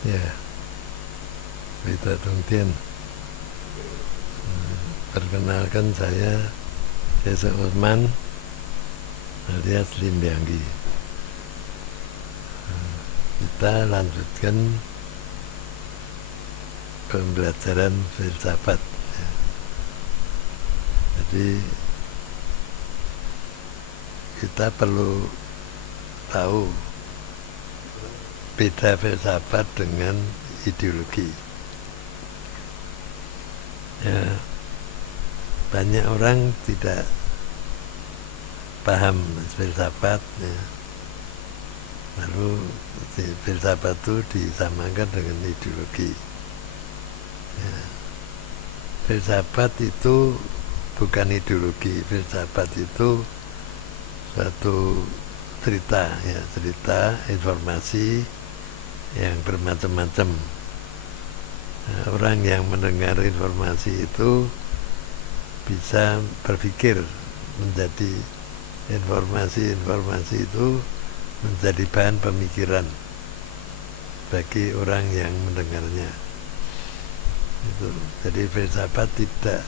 Ya, Wita Tungtien. Perkenalkan, saya Desa Usman alias Limbianggi. Kita lanjutkan pembelajaran filsafat. Jadi kita perlu tahu beda filsafat dengan ideologi. Ya, banyak orang tidak paham filsafat, ya. Lalu filsafat itu disamakan dengan ideologi. Ya. Filsafat itu bukan ideologi. Filsafat itu suatu cerita, ya, cerita informasi yang bermacam-macam. Nah, orang yang mendengar informasi itu bisa berpikir menjadi informasi itu menjadi bahan pemikiran bagi orang yang mendengarnya. Itu. Jadi filsafat tidak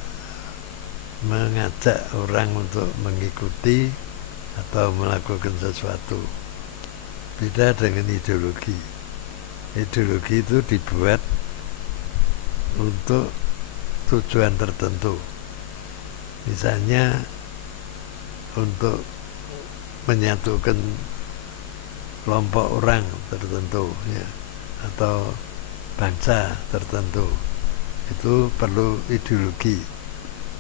mengajak orang untuk mengikuti atau melakukan sesuatu. Beda dengan ideologi. Ideologi itu dibuat untuk tujuan tertentu. Misalnya untuk menyatukan kelompok orang tertentu, ya, atau bangsa tertentu. Itu perlu ideologi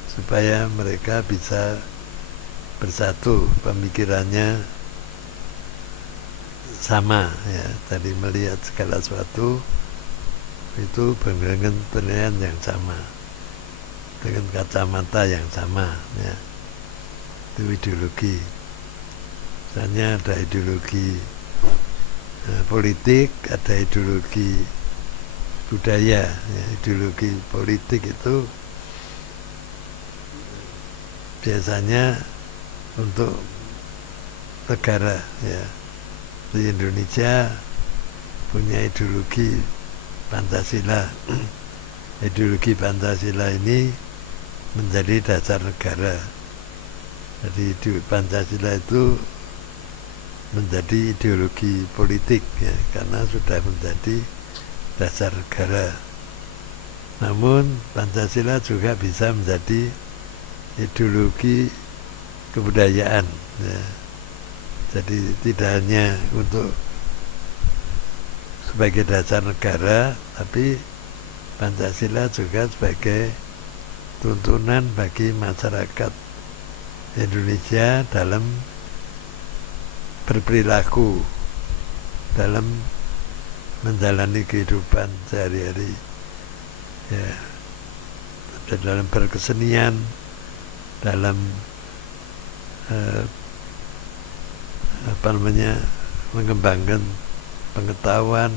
supaya mereka bisa bersatu, pemikirannya sama, ya. Jadi melihat segala sesuatu itu dengan penilaian yang sama, dengan kacamata yang sama, ya. Itu ideologi. Misalnya ada ideologi politik, ada ideologi budaya, ya. Ideologi politik itu biasanya untuk negara, ya. Di Indonesia punya ideologi Pancasila. Ideologi Pancasila ini menjadi dasar negara. Jadi Pancasila itu menjadi ideologi politik, ya, karena sudah menjadi dasar negara. Namun Pancasila juga bisa menjadi ideologi kebudayaan, ya. Jadi tidak hanya untuk sebagai dasar negara, tapi Pancasila juga sebagai tuntunan bagi masyarakat Indonesia dalam berperilaku, dalam menjalani kehidupan sehari-hari, ya, dalam berkesenian, dalam mengembangkan pengetahuan,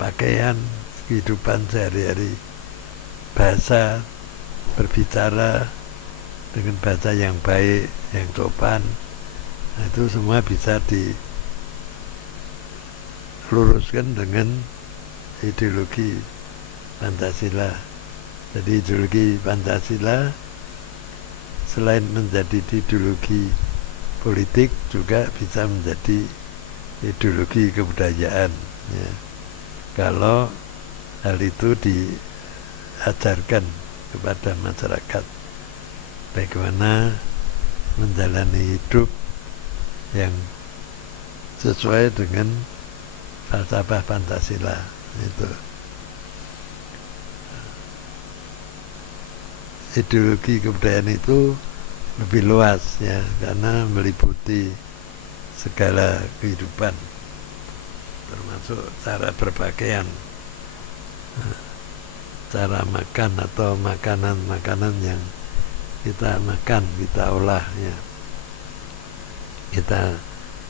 pakaian, kehidupan sehari-hari, bahasa, berbicara dengan bahasa yang baik, yang sopan. Nah, itu semua bisa diluruskan dengan ideologi Pancasila. Jadi ideologi Pancasila selain menjadi ideologi politik juga bisa menjadi ideologi kebudayaan, ya. Kalau hal itu diajarkan kepada masyarakat, bagaimana menjalani hidup yang sesuai dengan falsafah Pancasila itu. Ideologi kebudayaan itu lebih luas, ya, karena meliputi segala kehidupan, termasuk cara berpakaian, cara makan atau makanan yang kita makan, kita olah, ya, kita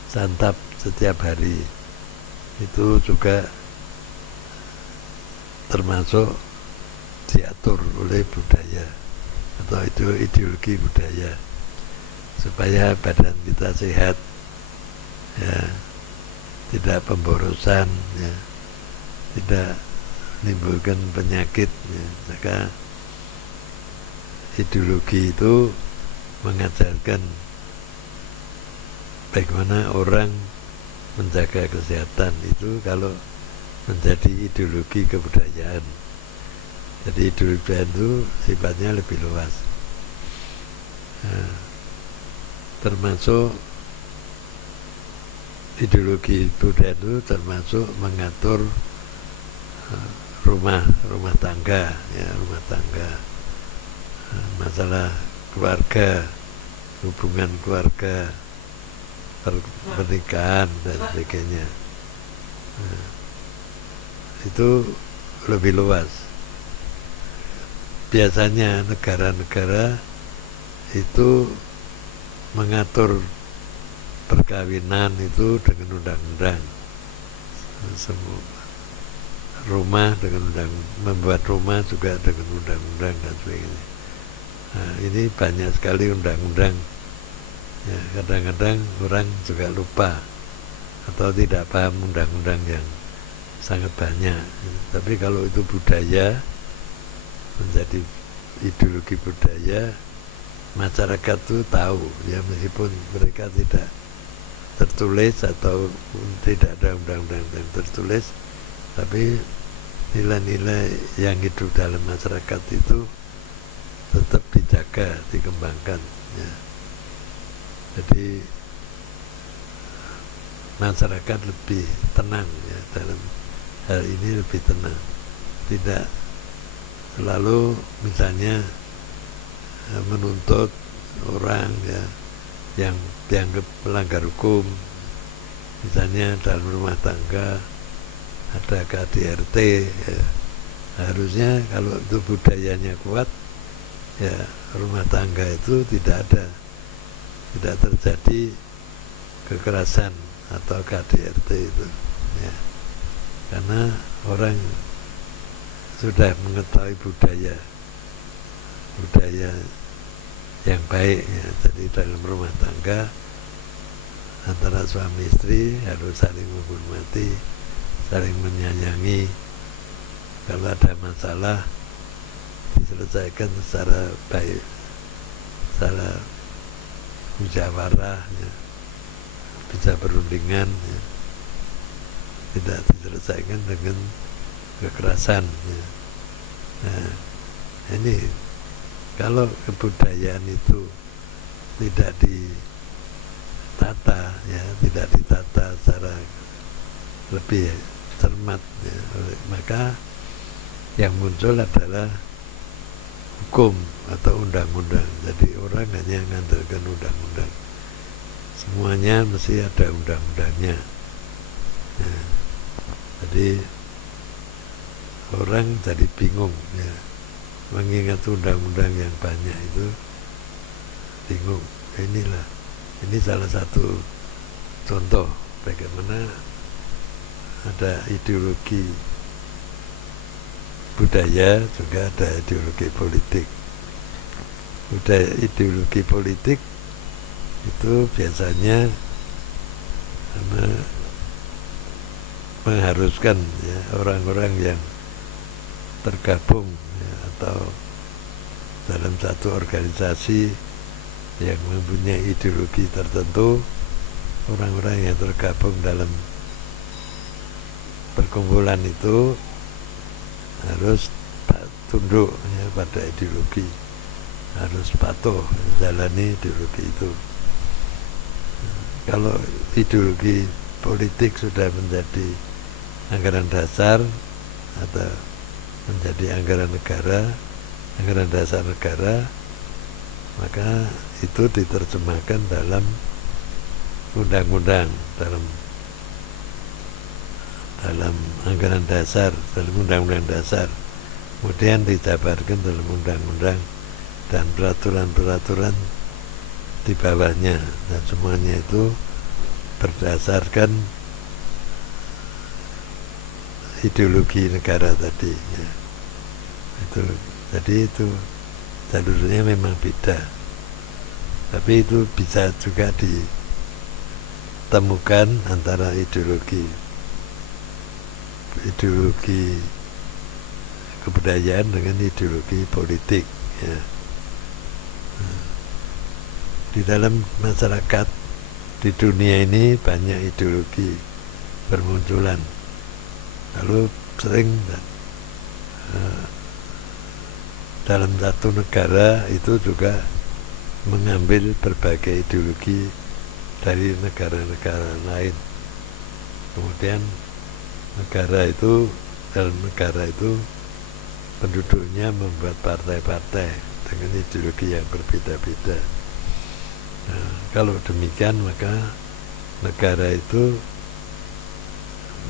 santap setiap hari, itu juga termasuk diatur oleh budaya atau itu ideologi budaya, supaya badan kita sehat, ya, tidak pemborosan, ya, tidak menimbulkan penyakit ya. Maka ideologi itu mengajarkan bagaimana orang menjaga kesehatan itu kalau menjadi ideologi kebudayaan. Jadi ideologi itu sifatnya lebih luas, termasuk ideologi budaya itu termasuk mengatur rumah tangga ya, masalah keluarga, hubungan keluarga, pernikahan dan sebagainya. Itu lebih luas. Biasanya negara-negara itu mengatur perkawinan itu dengan undang-undang, rumah dengan membuat rumah juga dengan undang-undang dan sebagainya. Nah, ini banyak sekali undang-undang ya, kadang-kadang orang juga lupa atau tidak paham undang-undang yang sangat banyak. Tapi kalau itu budaya, menjadi ideologi budaya, masyarakat itu tahu ya, meskipun mereka tidak tertulis atau tidak ada undang-undang yang tertulis, tapi nilai-nilai yang hidup dalam masyarakat itu tetap dijaga, dikembangkan ya. Jadi masyarakat lebih tenang ya, dalam hal ini lebih tenang, tidak selalu misalnya menuntut orang ya yang dianggap melanggar hukum. Misalnya dalam rumah tangga ada KDRT ya. Harusnya kalau itu budayanya kuat ya, rumah tangga itu tidak terjadi kekerasan atau KDRT itu ya. Karena orang sudah mengetahui budaya yang baik ya. Jadi dalam rumah tangga antara suami istri harus saling menghormati, saling menyayangi. Kalau ada masalah diselesaikan secara baik, secara musyawarah ya. Bisa berundingan ya. Tidak diselesaikan dengan kekerasan ya. Nah, ini kalau kebudayaan itu tidak ditata ya, tidak ditata secara lebih cermat ya, maka yang muncul adalah hukum atau undang-undang. Jadi orang hanya mengandalkan undang-undang, semuanya mesti ada undang-undangnya ya. Jadi orang jadi bingung ya, mengingat undang-undang yang banyak itu bingung. Ini salah satu contoh bagaimana ada ideologi budaya, juga ada ideologi politik. Ideologi politik itu biasanya mengharuskan ya, orang-orang yang tergabung ya, atau dalam satu organisasi yang mempunyai ideologi tertentu, orang-orang yang tergabung dalam perkumpulan itu harus tunduk ya, pada ideologi, harus patuh menjalani ideologi itu. Kalau ideologi politik sudah menjadi anggaran dasar atau menjadi anggaran dasar negara, maka itu diterjemahkan dalam undang-undang, dalam anggaran dasar, dalam undang-undang dasar, kemudian dijabarkan dalam undang-undang dan peraturan-peraturan di bawahnya, dan semuanya itu berdasarkan ideologi negara tadi ya. Jadi itu jalurnya memang beda, tapi itu bisa juga ditemukan antara ideologi ideologi kebudayaan dengan ideologi politik, ya. Di dalam masyarakat di dunia ini banyak ideologi bermunculan, lalu sering dalam satu negara itu juga mengambil berbagai ideologi dari negara-negara lain. Kemudian dalam negara itu penduduknya membuat partai-partai dengan ideologi yang berbeda-beda. Nah, kalau demikian maka negara itu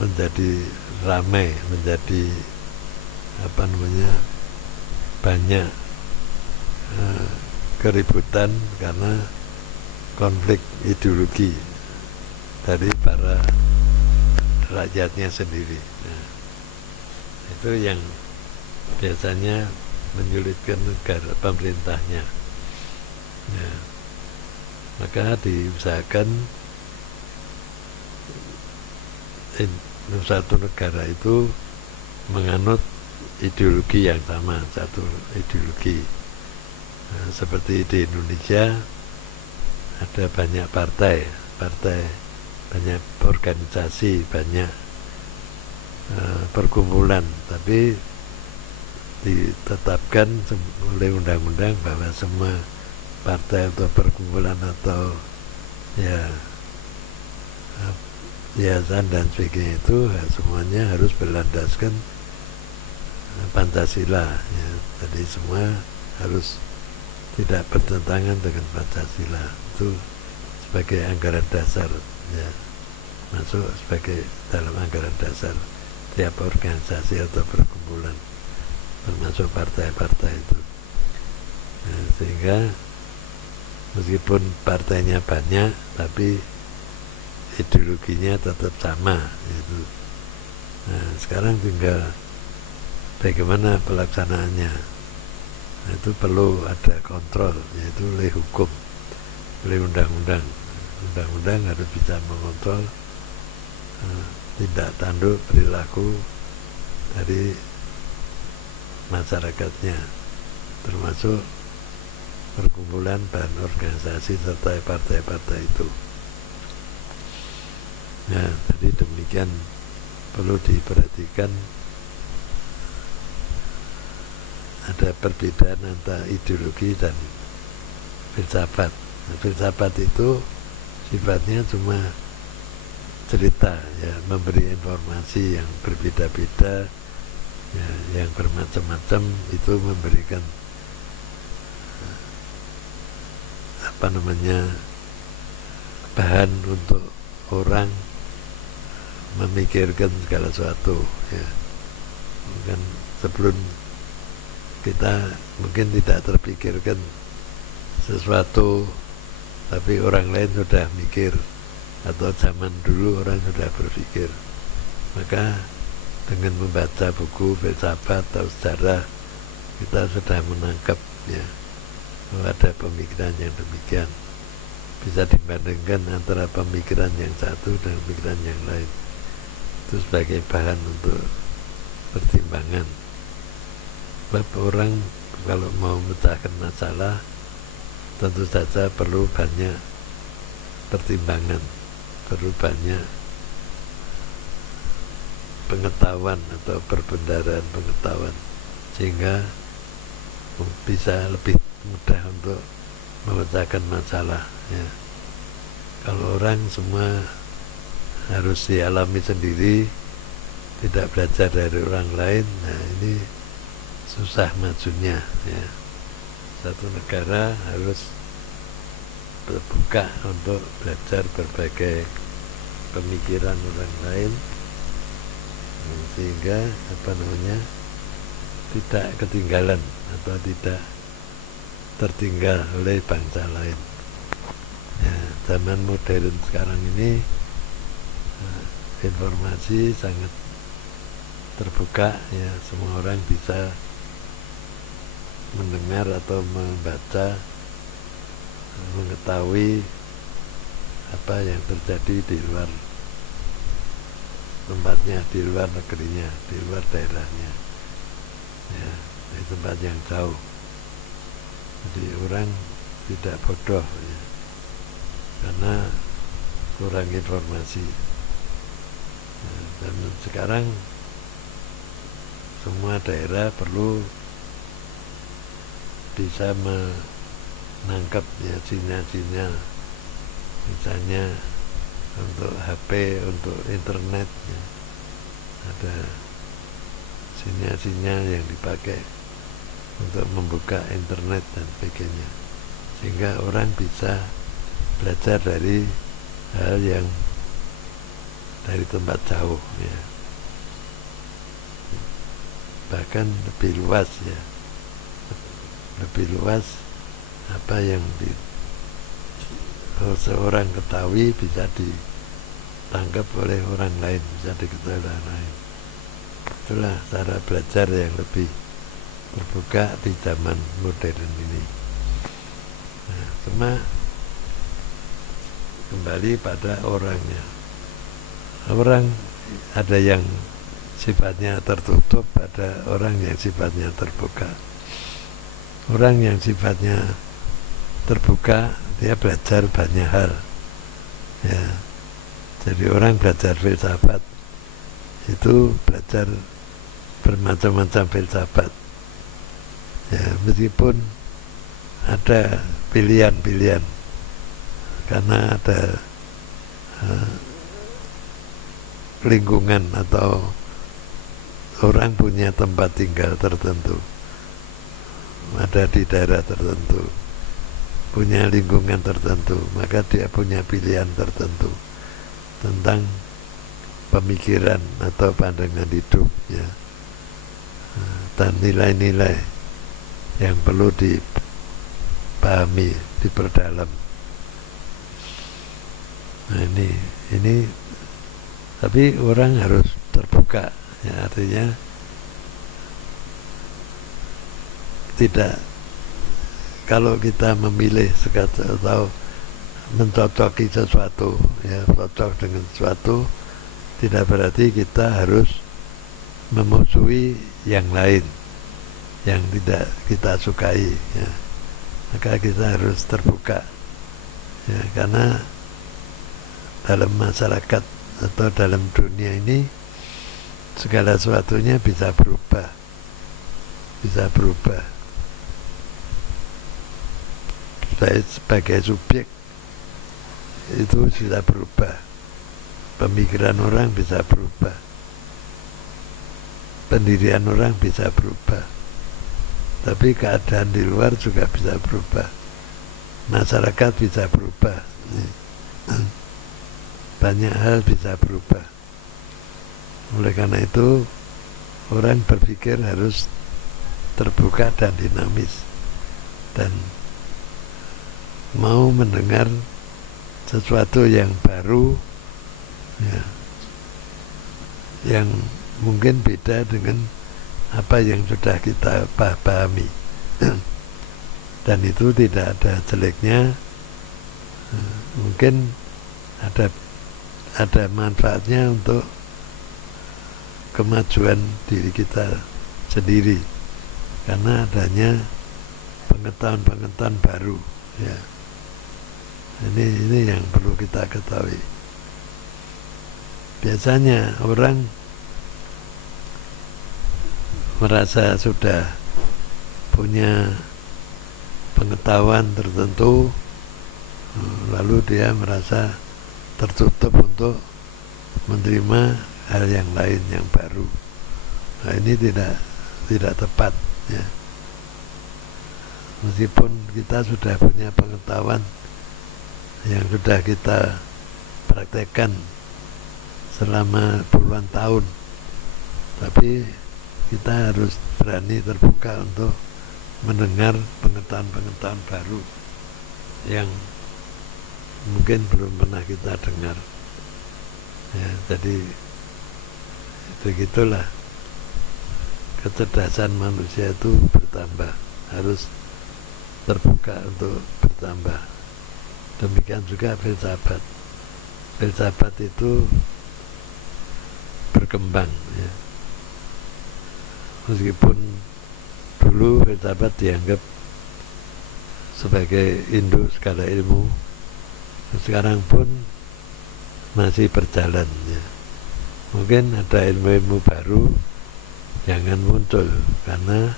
menjadi ramai, menjadi banyak keributan karena konflik ideologi dari para rakyatnya sendiri. Nah, itu yang biasanya menyulitkan negara pemerintahnya. Ya. Maka diusahakan satu negara itu menganut ideologi yang sama, satu ideologi. Nah, seperti di Indonesia ada banyak partai, banyak organisasi, banyak perkumpulan, tapi ditetapkan oleh undang-undang bahwa semua partai atau perkumpulan atau yayasan dan sebagainya itu semuanya harus berlandaskan Pancasila, ya. Jadi semua harus tidak bertentangan dengan Pancasila. Itu sebagai anggaran dasar, ya, masuk sebagai dalam anggaran dasar tiap organisasi atau perkumpulan, termasuk partai-partai itu. Nah, sehingga meskipun partainya banyak, tapi ideologinya tetap sama, gitu. Nah, sekarang tinggal bagaimana pelaksanaannya. Nah, itu perlu ada kontrol, yaitu oleh hukum, oleh undang-undang. Undang-undang harus bisa mengontrol tindak tanduk perilaku dari masyarakatnya, termasuk perkumpulan dan organisasi serta partai-partai itu. Nah, jadi demikian perlu diperhatikan ada perbedaan antara ideologi dan filsafat. Nah, filsafat itu sifatnya cuma cerita, ya, memberi informasi yang berbeda-beda, ya, yang bermacam-macam, itu memberikan bahan untuk orang memikirkan segala sesuatu, ya. Bukan sebelum kita mungkin tidak terpikirkan sesuatu, tapi orang lain sudah mikir, atau zaman dulu orang sudah berpikir. Maka dengan membaca buku filsafat atau sejarah, kita sudah menangkap, ya, bahwa ada pemikiran yang demikian. Bisa dibandingkan antara pemikiran yang satu dan pemikiran yang lain. Itu sebagai bahan untuk pertimbangan. Sebab orang kalau mau memecahkan masalah tentu saja perlu banyak pertimbangan, perlu banyak pengetahuan atau perbendaharaan pengetahuan, sehingga bisa lebih mudah untuk memecahkan masalah, ya. Kalau orang semua harus dialami sendiri, tidak belajar dari orang lain, nah ini susah majunya, ya. Satu negara harus terbuka untuk belajar berbagai pemikiran orang lain, sehingga tidak ketinggalan atau tidak tertinggal oleh bangsa lain. Ya, zaman modern sekarang ini informasi sangat terbuka, ya, semua orang bisa mendengar atau membaca, mengetahui apa yang terjadi di luar tempatnya, di luar negerinya, di luar daerahnya, ya, di tempat yang jauh. Jadi orang tidak bodoh, ya, karena kurang informasi. Dan sekarang semua daerah perlu bisa menangkap ya sinyal-sinyal, misalnya untuk HP, untuk internet, ya, ada sinyal-sinyal yang dipakai untuk membuka internet dan sebagainya, sehingga orang bisa belajar dari hal yang dari tempat jauh, ya, bahkan lebih luas, ya, lebih luas apa yang seorang ketahui bisa ditangkap oleh orang lain, bisa diketahui oleh orang lain. Itulah cara belajar yang lebih terbuka di zaman modern ini. Nah, cuma kembali pada orangnya. Orang ada yang sifatnya tertutup, ada orang yang sifatnya terbuka. Orang yang sifatnya terbuka, dia belajar banyak hal, ya. Jadi orang belajar filsafat itu belajar bermacam-macam filsafat, ya, meskipun ada pilihan-pilihan, karena ada lingkungan atau orang punya tempat tinggal tertentu, ada di daerah tertentu, punya lingkungan tertentu, maka dia punya pilihan tertentu tentang pemikiran atau pandangan hidup, ya, dan nilai-nilai yang perlu dipahami, diperdalam. Nah, ini tapi orang harus terbuka, ya, artinya tidak, kalau kita memilih atau mencocoki sesuatu, ya, cocok dengan sesuatu, tidak berarti kita harus memusuhi yang lain yang tidak kita sukai, ya. Maka kita harus terbuka, ya, karena dalam masyarakat atau dalam dunia ini segala sesuatunya bisa berubah, bisa berubah. Saya sebagai subjek itu bisa berubah, pemikiran orang bisa berubah, pendirian orang bisa berubah, tapi keadaan di luar juga bisa berubah, masyarakat bisa berubah, banyak hal bisa berubah. Oleh karena itu orang berpikir harus terbuka dan dinamis, dan mau mendengar sesuatu yang baru, ya, yang mungkin beda dengan apa yang sudah kita pahami. Dan itu tidak ada jeleknya, mungkin ada manfaatnya untuk kemajuan diri kita sendiri, karena adanya pengetahuan-pengetahuan baru, ya. Ini yang perlu kita ketahui. Biasanya orang merasa sudah punya pengetahuan tertentu, lalu dia merasa tertutup untuk menerima hal yang lain yang baru. Nah, ini tidak tepat, ya. Meskipun kita sudah punya pengetahuan yang sudah kita praktekkan selama puluhan tahun, tapi kita harus berani terbuka untuk mendengar pengetahuan-pengetahuan baru yang mungkin belum pernah kita dengar, ya. Jadi begitulah kecerdasan manusia itu bertambah, harus terbuka untuk bertambah. Demikian juga filsafat. Filsafat itu berkembang ya. Meskipun dulu filsafat dianggap sebagai induk segala ilmu, sekarang pun masih berjalan ya. Mungkin ada ilmu-ilmu baru jangan muncul karena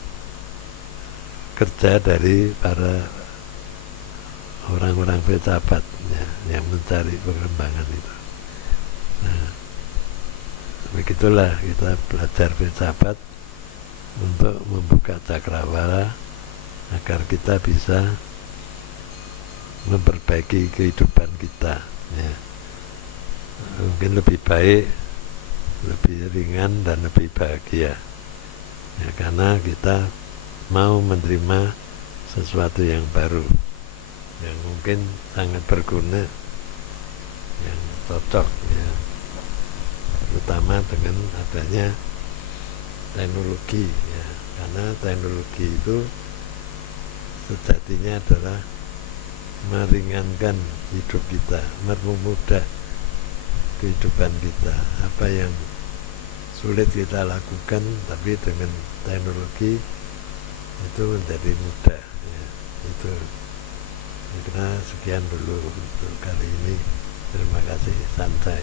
kerja dari para orang-orang filsafat ya, yang mencari perkembangan itu. Nah, begitulah kita belajar filsafat untuk membuka cakrawala agar kita bisa memperbaiki kehidupan kita ya. Mungkin lebih baik, lebih ringan dan lebih bahagia ya, karena kita mau menerima sesuatu yang baru yang mungkin sangat berguna, yang cocok ya, terutama dengan adanya teknologi ya, karena teknologi itu sejatinya adalah meringankan hidup kita, mempermudah kehidupan kita. Apa yang sulit kita lakukan, tapi dengan teknologi itu menjadi mudah ya. Itu kira sekian dulu untuk kali ini. Terima kasih, santai.